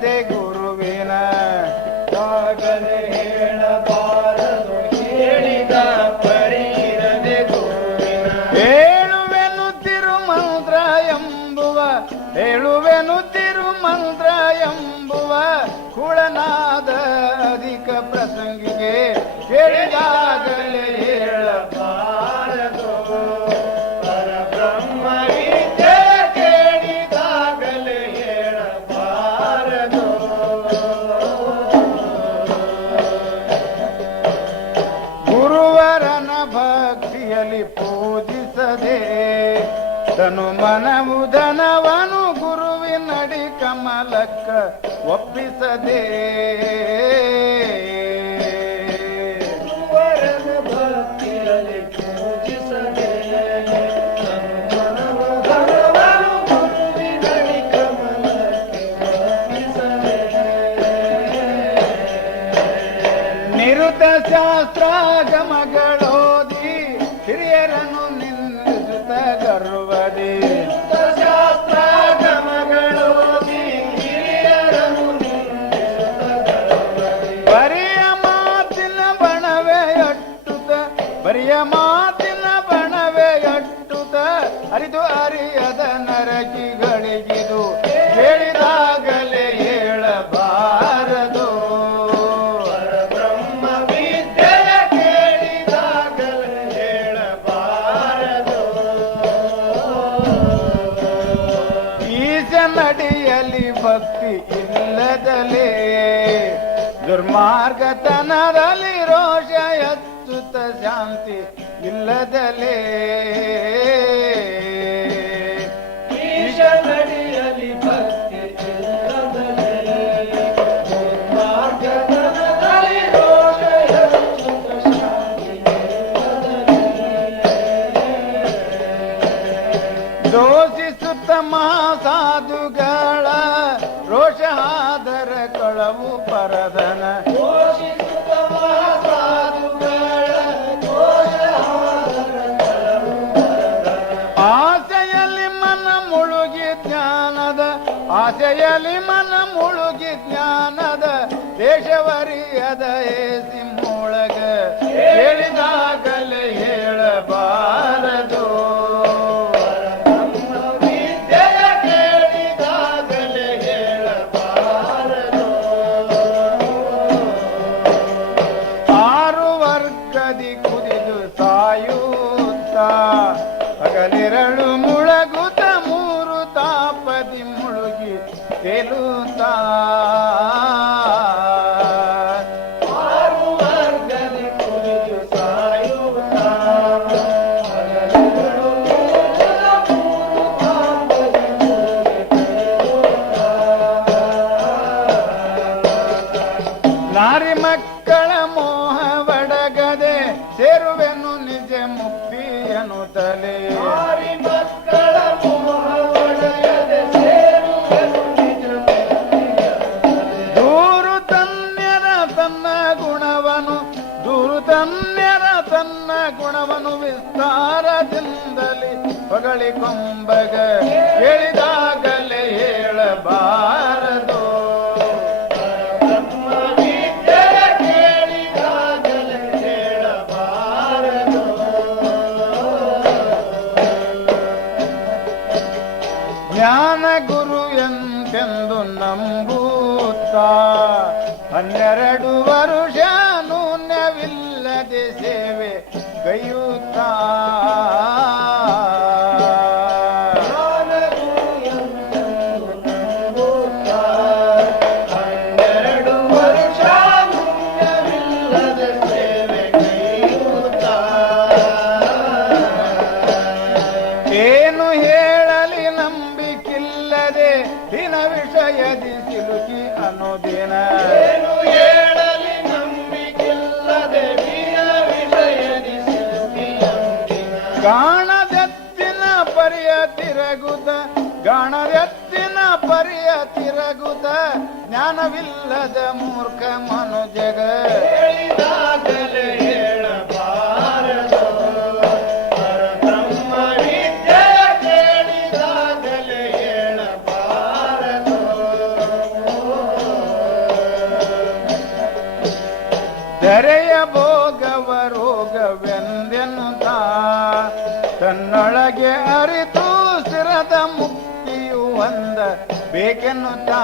ਤੇ ਗੁਰੂ ਬਿਨਾ ਲਾਗਨ ತನು ಮನವುದನವನು ಗುರುವಿನಡಿ ಕಮಲಕ್ಕ ಒಪ್ಪಿಸದೆ. ನಿರುತ ಶಾಸ್ತ್ರ ಗಮಗಳ ಮಕ್ಕಳಿಗಿದು ಹೇಳಿದಾಗಲೇ ಹೇಳಬಾರದು. ಬ್ರಹ್ಮ ವಿದ್ಯೆ ಕೇಳಿದಾಗಲೇ ಹೇಳಬಾರದು. ಈಜ ನಡಿಯಲ್ಲಿ ಭಕ್ತಿ ಇಲ್ಲದಲೇ ದುರ್ಮಾರ್ಗತನದಲ್ಲಿ ರೋಷ ಎತ್ತುತ್ತ ಶಾಂತಿ ಇಲ್ಲದಲೇ ಆಸೆಯಲ್ಲಿ ಮನ ಮುಳುಗಿ ಜ್ಞಾನದ ದೇಶವರಿಯದ ಸಿಂಹೊಳಗ ಹೇಳಿದಾಗಲೇ ಹೇಳಬಾರದು. ಆರು ವರ್ಗದಿ ಕುದಿದು ಸಾಯುತ್ತ ಅಗಲಿರಳು ಸೇರುವೆನು ನಿಜ ಮುಕ್ತಿಯನು ತಲೆ ಜ್ಞಾನವಿಲ್ಲದ ಮೂರ್ಖ ಮನು ಜಗ ಬೇಕೆನ್ನುತ್ತಾ?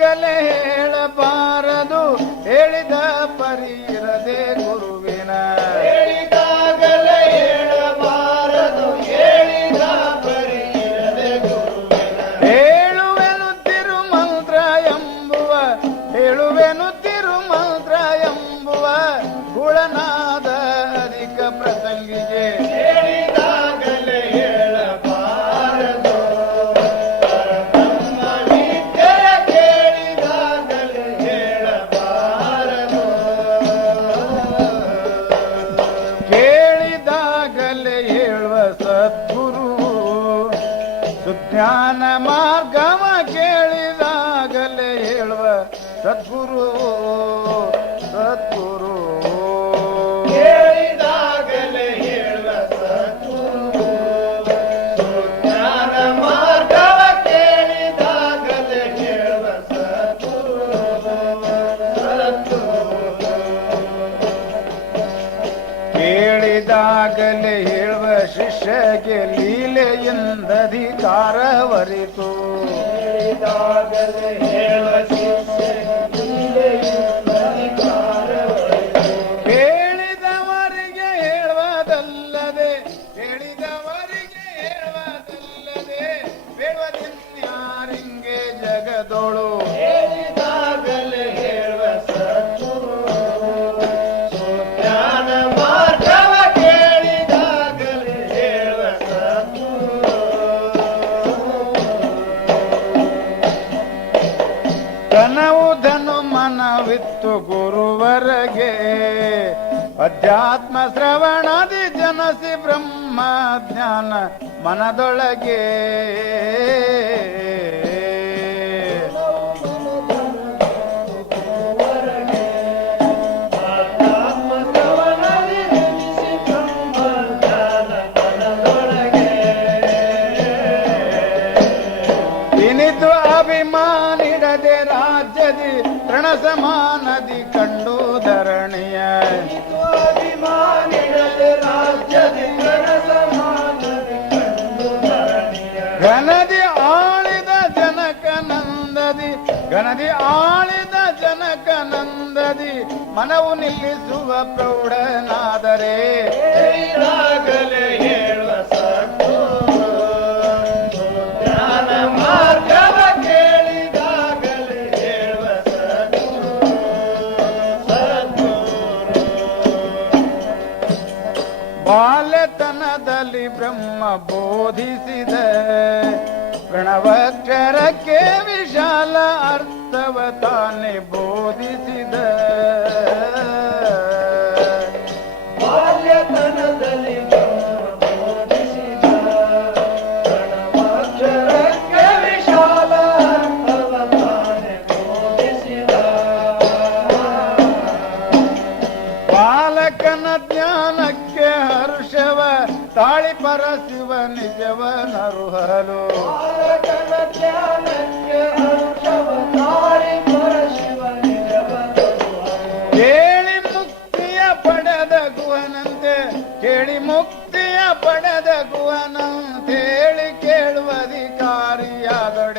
गले ಭಿಕ್ಷೆಗೆ ಲೀಲೆಯಿಂದಧಿಕಾರವರಿತು ಹೇಳಿದಾಗಲೇ ಆಧ್ಯಾತ್ಮ ಶ್ರವಣಾದಿ ಜನಸಿ ಬ್ರಹ್ಮ ಧ್ಯಾನ ಮನದೊಳಗೆ. ಮನವು ನಿಲ್ಲಿಸುವ ಪ್ರೌಢನಾದರೆ. ಬಾಲ್ಯತನದಲ್ಲಿ ಬ್ರಹ್ಮ ಬೋಧಿಸಿದ. ಪ್ರಣವಕ್ಷರಕ್ಕೆ ವಿಶಾಲ ಅರ್ಥವ ತಾನೆ ಬೋಧಿಸಿದ. ಬೆಳಕನ ಜ್ಞಾನಕ್ಕೆ ಹರುಷವ ತಾಳಿ ಪರ ಶಿವ ನಿಜವ ನರುಹನು. ಕೇಳಿ ಮುಕ್ತಿಯ ಪಡೆದ ಗುಹನಂತೆ ಕೇಳಿ ಮುಕ್ತಿಯ ಪಡೆದ ಗುಹನಂತೆ ಹೇಳಿ ಕೇಳುವ ಅಧಿಕಾರಿಯಾದೊಡೆ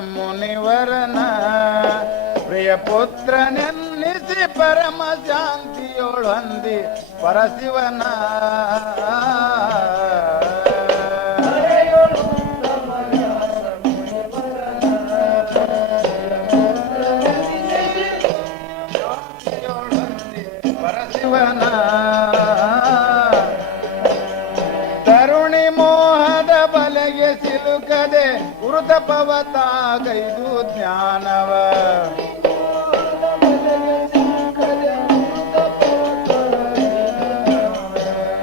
ಮುನಿವರನ ಪ್ರಿಯ ಪುತ್ರನೆನ್ನಿಸಿ ಪರಮ ಶಾಂತಿಯೊಳಂದಿ ಪರಶಿವನ. ತರುಣಿ ಮೋಹದ ಬಲೆಗೆ ಸಿಲುಕದೆ ವೃತ ಪವತಾಗೈದು ಜ್ಞಾನವ.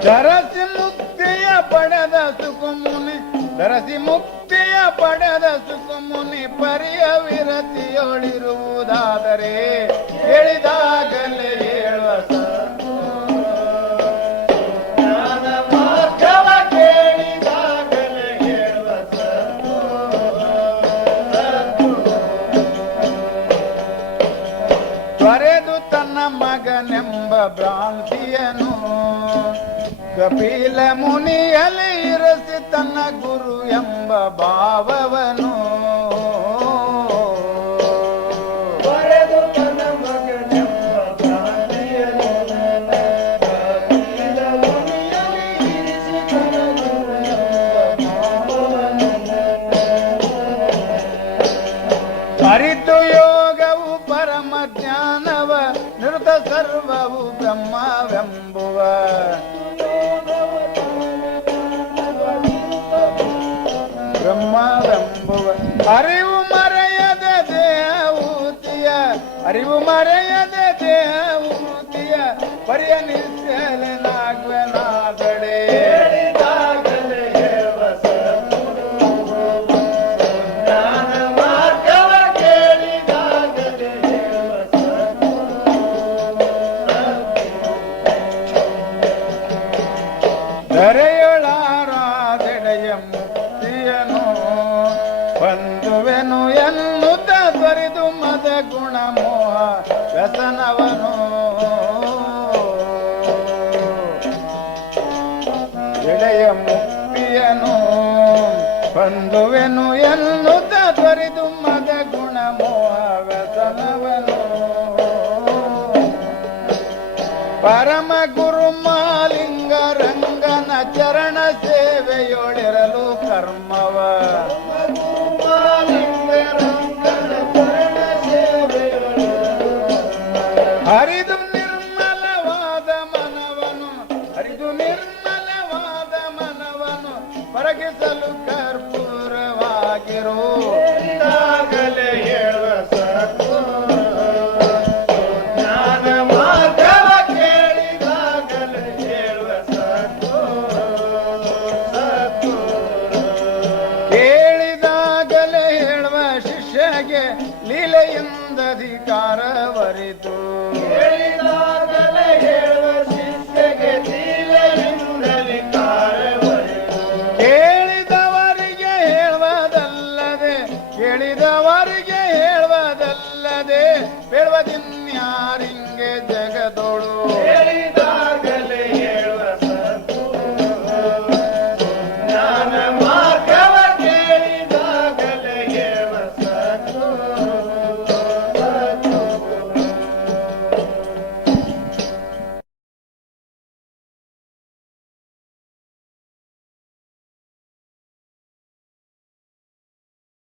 ಧರಸಿ ಮುಕ್ತಿಯ ಪಡೆದ ಸುಖಮುನಿ ಧರಸಿ ಮುಕ್ತಿಯ ಪಡೆದ ಸುಖಮುನಿ ಪರಿಯ ವಿರತಿಯೊಳಿರುವುದಾದರೆ ಹೇಳಿದಾಗಲೇ ಹೇಳುವ ಭ್ರಾಂತಿಯನು. ಕಪಿಲ ಮುನಿಯಲ್ಲಿ ಇರಿಸಿ ತನ್ನ ಗುರು ಎಂಬ ಭಾವವನು. ಅರಿವು ದೇಹ ದೇಹೂತಿಯ ಪರಿಯ ನಿಶ್ಚಲನಾಗ್ವನಾದಡೆ ಬಂದುವೆನು ಎಲ್ಲುತ್ತ ತೊರೆದು ಮದ ಗುಣ ಮೋಹವತನವನು ಪರಮ ಗುರು ಬಿಡುವುದಿನ್ಯಾರಿಂಗೆ ಜಗದೋಳು